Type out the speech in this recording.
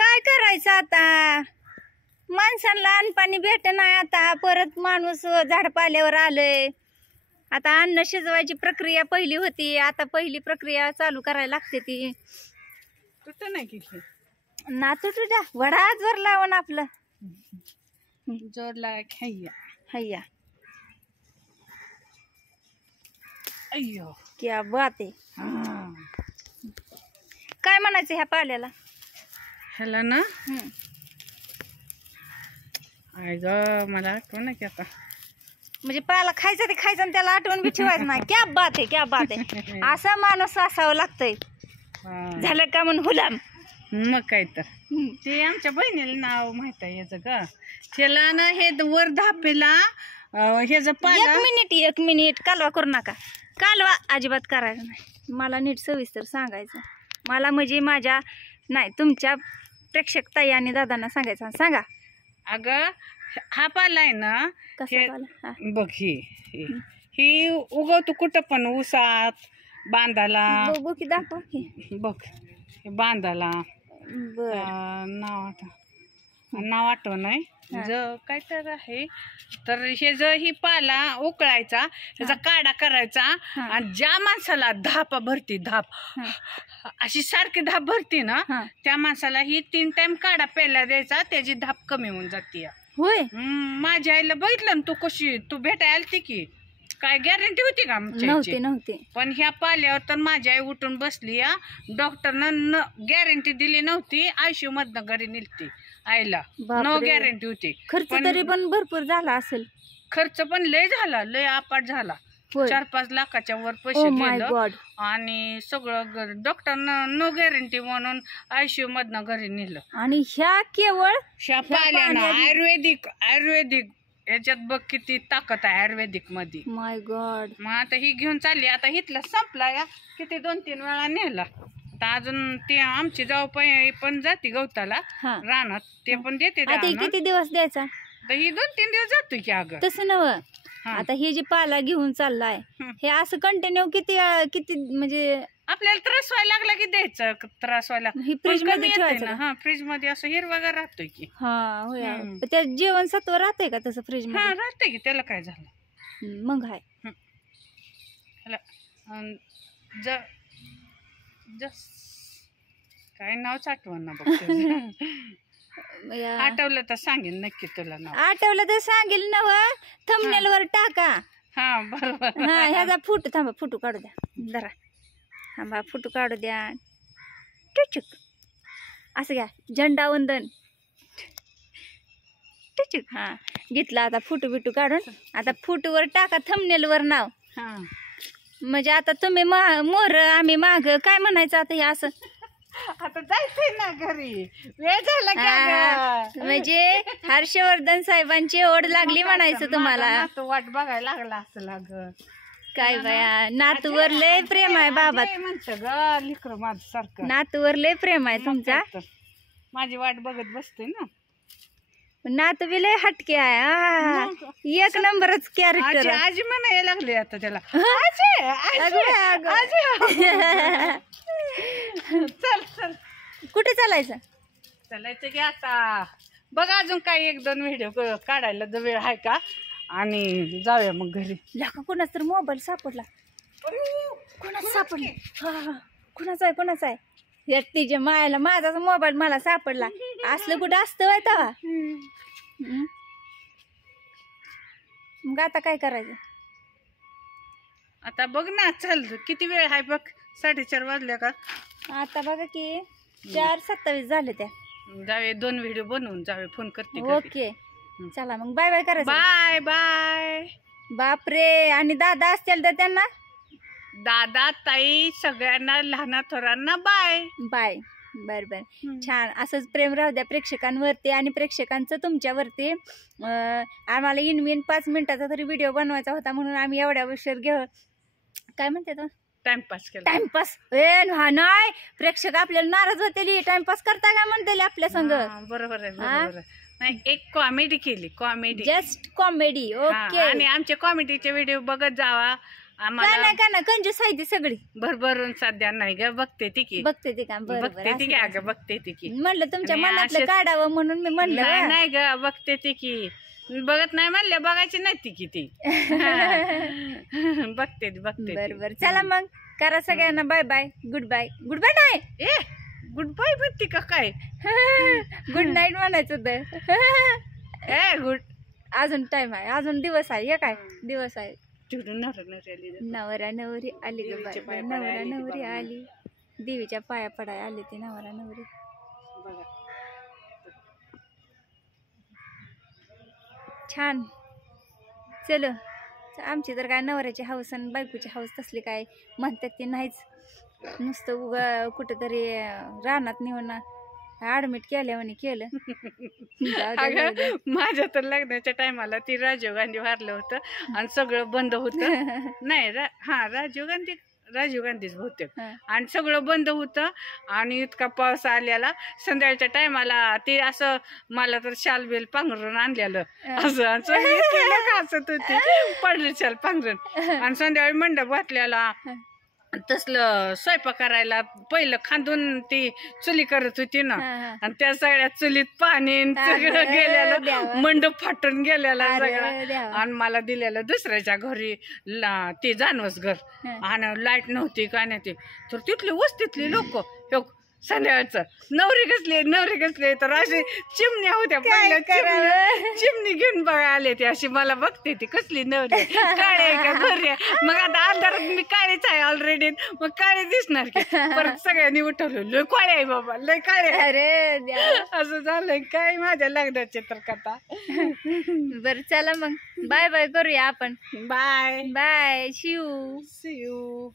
काय करायचं आता, माणसांना अन्न भेट नाही. आता परत माणूस झाडपाल्यावर आलंय. आता अन्न शिजवायची प्रक्रिया पहिली होती, आता पहिली प्रक्रिया चालू करायला लागते ती. तुट नाही की ना तुटू द्या, वडा जोर लावून आपलं जोर लागा खाय्या. हैया अय्यो क्या बात आहे. काय म्हणायचं ह्या पाल्याला? ह्याला ना आय ग मला आठवण की आता, म्हणजे पाला खायचं ते खायचं आणि त्याला आठवण बी ठेवायचं नाही. क्या बात आहे, क्या बात आहे. असा माणूस असावं लागतंय. झालं का म्हणून हुलाम. मग काय तर ते आमच्या बहिणीला नाव माहित आहे याचं का. त्याला ना हे वर धापेला ह्याचं पाला. एक मिनिट कालवा करू नका. कालवा अजिबात करायचं नाही. मला नीट सविस्तर सांगायचं. मला म्हणजे माझ्या नाही, तुमच्या प्रेक्षक ताई आणि दादांना सांगायचं. सांगा. अगं हा पाला आहे ना, कसा पाला? बघ ही उगवतो कुठं पण, ऊसात, बांधाला. बघू की, दाखवा की. बघ बांधाला. बर, नाव आठव नाही काय तर आहे. तर हे ज ही पाला उकळायचा, ह्याचा काढा करायचा. आणि ज्या माणसाला धापा भरती, धाप अशी सारखी धाप भरती ना, त्या माणसाला ही 3 टाइम काढा प्यायला द्यायचा, त्याची धाप कमी होऊन जाते. होय. माझ्या आईला बघितलं ना तू, कशी तू भेटायला आलती की, काय गॅरंटी होती का आमची? नव्हती. पण ह्या पाल्यावर तर माझी आई उठून बसली. या डॉक्टरनं गॅरंटी दिली नव्हती, आयसीयू मधनं घरी नेलती आईला. नो गॅरंटी होती. खर्च तरी पण भरपूर झाला असेल. खर्च पण लय झाला, लय अपाट झाला. 4-5 लाखाच्या वर पैसे गेलं. आणि सगळं डॉक्टरनं नो गॅरंटी म्हणून आयसीयू मधनं घरी नेलं. आणि ह्या केवळ ह्या पाल्यानं आयुर्वेदिक याच्यात बघ किती ताकद आहे आयुर्वेदिक मध्ये. माय गॉड. मग आता ही घेऊन चालली. आता हिथला संपला या, किती 2-3 वेळा नेला. आता अजून ते आमची जाऊ पण जाते गवताला रानात, ते पण देते. किती दिवस द्यायचा? ही 2-3 दिवस जातो की. अगं तसं नव, आता हे जे पाला घेऊन चाललाय, हे असं कंटिन्यू किती म्हणजे आपल्याला त्रास व्हायला लागला की द्यायचं. त्रास व्हायला फ्रीज मध्ये ठेवायचं. हा, फ्रीज मध्ये असं हिरवागार राहतोय की. त्या जीवनसत्व राहतंय का तसं फ्रीज मध्ये? राहतंय की. त्याला काय झालं मग? हाय काय नावच आठवण ना बघ. आठवलं तर सांगेन नक्की तुला नाव. आठवलं तर सांगेल नव. थंबनेल वर टाका. हा बरोबर. ह्याचा फोटो, थांबा फोटो काढू द्या जरा. थांबा फोटो काढू द्या. टुचुक असं घ्या, झेंडा वंदन. टुचुक. हा घेतला. आता फोटो बिटू काढून आता फोटोवर टाका, थंबनेल वर नाव. म्हणजे आता तुम्ही मोर, आम्ही माग, काय म्हणायचं आता हे असं. आता जायचंय ना घरी, वेळ झाला की. म्हणजे हर्षवर्धन साहेबांची ओढ लागली म्हणायचं तुम्हाला. तो वाट बघायला लागला असेल. अगं काय बाया, नातूवर लय प्रेम आहे बाबा. म्हणत ग लिकर माझ सारखं. नातूवर लय प्रेम आहे तुमचा. माझी वाट बघत बसते ना. नातू बी लय हटके आहे. एक नंबरच कॅरेक्टर. आजी म्हणायला लागली आता त्याला. चल चल. कुठे चालायचं? चालायचं की आता. बघा अजून काही 1-2 व्हिडिओ काढायला जर वेळ आहे का, आणि जाऊया मग घरी. लाका कोणाच तर मोबाईल सापडला. कोणाच सापडला? कोणाचा आहे? व्यक्तीच्या मायाला माझाच मोबाईल मला सापडला. असलं कुठं असतं व्हय तवा? मग आता काय करायचं? आता बघ ना, चल किती वेळ आहे बघ. 4:30 वाजल्या का. आता बघा की 4:27 झाले. त्या जाऊया 2 व्हिडिओ बनवून जाऊया. फोन करते. ओके चला मग बाय बाय करायचं. Bye bye. बापरे. आणि दादा असतील तर त्यांना, दादा ताई सगळ्यांना, लहान थोरांना बाय बाय. बर छान. असंच प्रेम राहू द्या प्रेक्षकांवरती आणि प्रेक्षकांचं तुमच्यावरती. आम्हाला इनमिन 5 मिनिटाचा तरी व्हिडिओ बनवायचा होता, म्हणून आम्ही एवढ्या उशीर घेऊ. काय म्हणते तो? टाइमपास केला. टाइमपास नाही, प्रेक्षक आपल्याला नाराज होते. टाइमपास करता काय म्हणते आपल्या संग. बरोबर आहे. नाही, एक कॉमेडी केली. Comedy, just comedy. ओके. आणि आमचे कॉमेडीचे व्हिडिओ बघत जावा. आम्हाला का ना कंजूस आहे ती सगळी. भरभरून सध्या नाही ग, बघते ती की बघते ती का? बरोबर बघते ती की अगं, बघते ती की म्हणलं तुमच्या आणि मनातलं असेच- काढावं म्हणून मी म्हणलं नाही बा. नाही ग, बघते ती की बघत नाही म्हणले बघायची नाही ती किती बघते बघते बर बर चला मग करा सगळ्यांना bye bye, good bye. Good bye नाही, ए गुड बाय म्हणते का काय? गुड नाईट म्हणायचं होतं. ए गुड अजून टाइम आहे, अजून दिवस आहे. हे काय दिवस आहे? तिकडून नवरी नवरा नवरी आली ग बाय देवीच्या बाय, पाया नवरा पडायला आली ती नवरी बाबा. आली, देवीच्या पाया पडाय आली ती नवरा नवरी. बघा छान. चलो, आमची तर काय नवऱ्याची हाऊस आणि बायकोची हाऊस तसली काय म्हणतात ती नाहीच. नुसतं उगा कुठेतरी रानात नेऊन ऍडमिट केल्यावानी केलं. जाऊ दे, जाऊ दे. अगं माझ्या तर लग्नाच्या टायमाला ती राजीव गांधी वारलं होतं आणि सगळं बंद होतं. नाही राजीव गांधीच बहुतेक. हं. आणि सगळं बंद होतं आणि इतका पाऊस आलेला संध्याकाळच्या टायमाला ते असं मला तर शाल बेल पांघरून आणलेलं असं आणि सगळी इतकी लोकं हसत होती, पडली शाल पांघरून. आणि संध्याकाळी मंडप घातलेला तसलं स्वयंपाक करायला पहिलं खांदून ती चुली करत होती ना, हं. आणि त्या सगळ्या चुलीत पाणी आणि सगळं अरे गेलेलं, देवा. मंडप फाटून गेलेला अरे सगळा. देवा. आणि मला दिलेलं दुसऱ्याच्या घरी ते जानवस घर हं. आणि लाईट नव्हती काय नाही ते. तर तिथली वस्तीतली लोक संध्याकाळचं नवरी कसली तर अशी चिमण्या होत्या काय पहिल्या करावं? चिमणी घेऊन बघा आले ते. अशी मला बघते ती कसली नवरी काळे आहे का गोरी आहे. मग आता अंधारात मी काळीच आहे ऑलरेडी, मग काळे दिसणार की. परत सगळ्यांनी उठवलं लय काळे आहे बाबा, लय काळे आहे. अरे देवा. असं झालंय काय माझ्या लग्नाची तर कथा. बर चला मग बाय बाय करूया आपण. Bye bye Shiv. See you.